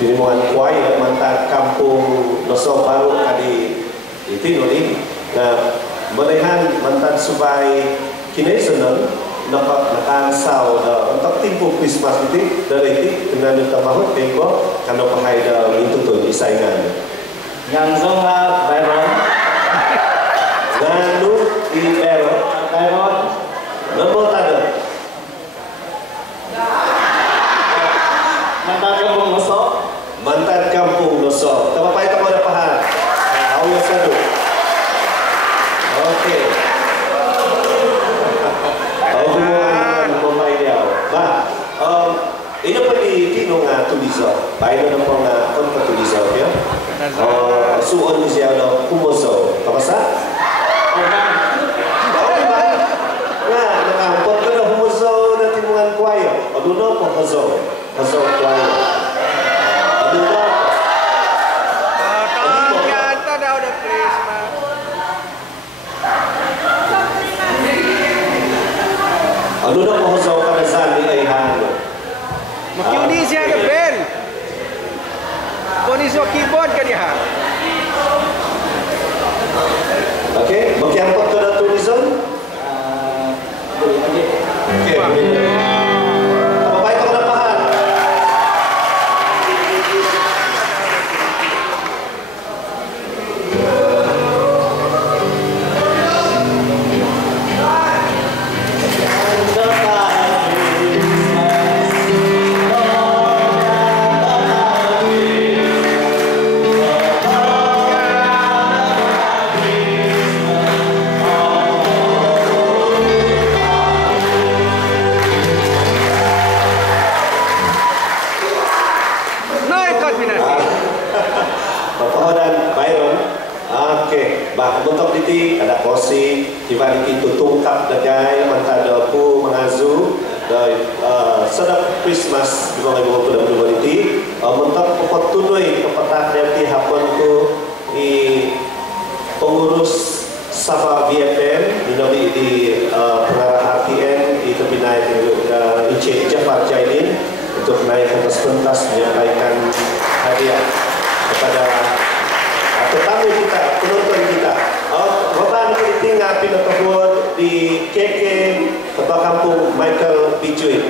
Tinimungan kuaya mantan kampung Nosong Baru kadi itu ni. Nah, menehan mantan subai kini senang nakan sau untuk timpu Christmas itu dari itu dengan ditambah tempo karena pakai itu tu isaingan. Yang zonga Byron. Nganu di Byron. Nombor tanda. Mantan kampung Nosong. Mantan kampung Nosong. Tak apa itu ada paham. Awak sadu. Okey. Ini pergi tinong tulisan. Baik na po na kontra tulisan ya. Suon siya na kumoso. Kapasa? Nga, nakampot ka na kumoso na timungan kuwaya. Ano na po kumoso? Kumoso kuwaya. Ano na? Kanta daw na Christmas. Ano na kumoso ka na saan ni Ayhan? Makiuni siya na Ben. Kung iso keyboard ka niya. Okay, magkiampot ka na tulisan? Okay, kapapay ka na pahan. Bapak Byron, okey, bah bentuk titi ada kursi, tiba titi tutungkap dagay, mantada po mengazu, dan sedap Christmas di bawah ibu pada dua titi, bentuk pokok tunai kepada dari hapon ko di pengurus Safa VFM di pengarah RTN di terbinai Encik Jafar Jailin untuk menaikkan pentas menyampaikan hadiah kepada tetamu kita, penonton kita. Bapak nanti tinggal pindah kebun di KK Ketua Kampung Michael Pijuit.